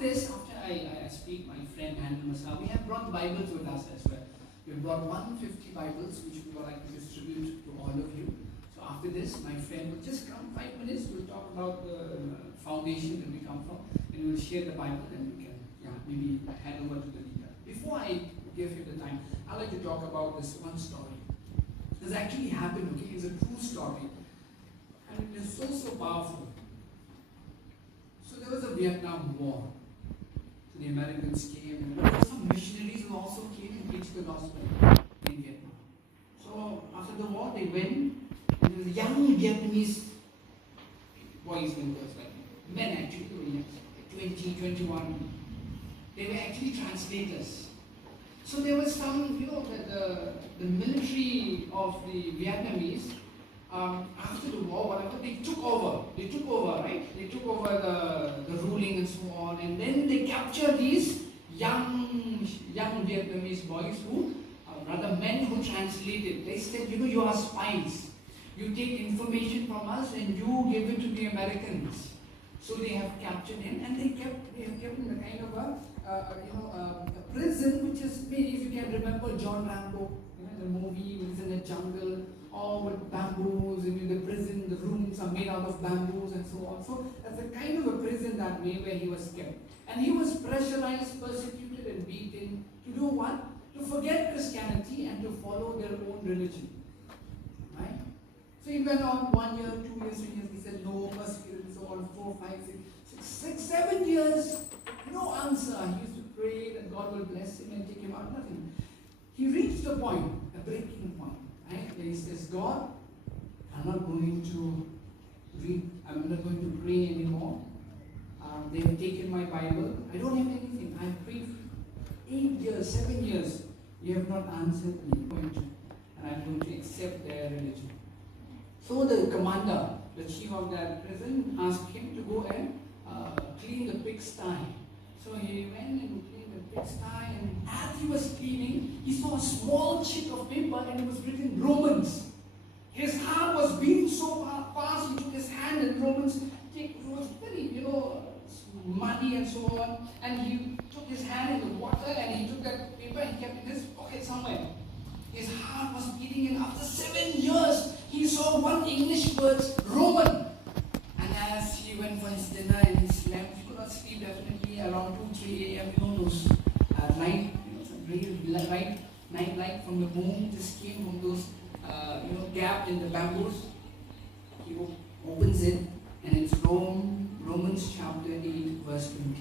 this, after I speak, my friend Handel Masala, we have brought Bibles with us as well. We have brought 150 Bibles, which we would like to distribute to all of you. So after this, my friend will just come 5 minutes. We'll talk about the foundation that we come from, and we'll share the Bible, and we can maybe hand over to the leader. Before I give him the time, I'd like to talk about this one story. This actually happened, okay? It's a true story. And it is so powerful. So there was a Vietnam War. So the Americans came, and there were some missionaries who also came and preached the gospel in Vietnam. So after the war, they went, and there was young Vietnamese boys and girls, like men actually, they were young, 20, 21. They were actually translators. So there was some, the military of the Vietnamese, after the war, whatever, they took over, right? They took over the ruling and so on, and then they captured these young Vietnamese boys who, rather men who translated. They said, you are spies. You take information from us and you give it to the Americans. So they have captured him, and they have kept him in a kind of a prison, which is, maybe if you can remember John Rambo, the movie when he's in the jungle, all with bamboos, and in the prison, the rooms are made out of bamboos and so on. So that's a kind of a prison that way where he was kept. And he was pressurized, persecuted and beaten to do what? To forget Christianity and to follow their own religion. Right? So he went on 1 year, 2 years, 3 years, he said no, persecuted and so on, 4, 5, 6, 7 years, no answer. He used to pray that God will bless him and take him out, nothing. He reached a point, a breaking point, right? Where he says, God, I'm not going to read, I'm not going to pray anymore. They have taken my Bible. I don't have anything. I prayed 8 years, 7 years. You have not answered me. I'm going to, and I'm going to accept their religion. So the commander, the chief of that prison, asked him to go and clean the pigsty. So he went and cleaned the pigsty, and as he was cleaning, he saw a small sheet of paper and it was written Romans. His heart was beating so fast, he took his hand and Romans, it was very, muddy and so on, and he took his hand in the water and he took that paper and kept it in his pocket somewhere. His heart was beating, and after 7 years, he saw one English word, Roman. And as he went for his dinner and he slept, he could not sleep definitely around 2, 3 a.m. Those light, bright night light from the moon just came from those, gap in the bamboos. He opens it, and it's Romans chapter 8, verse 20.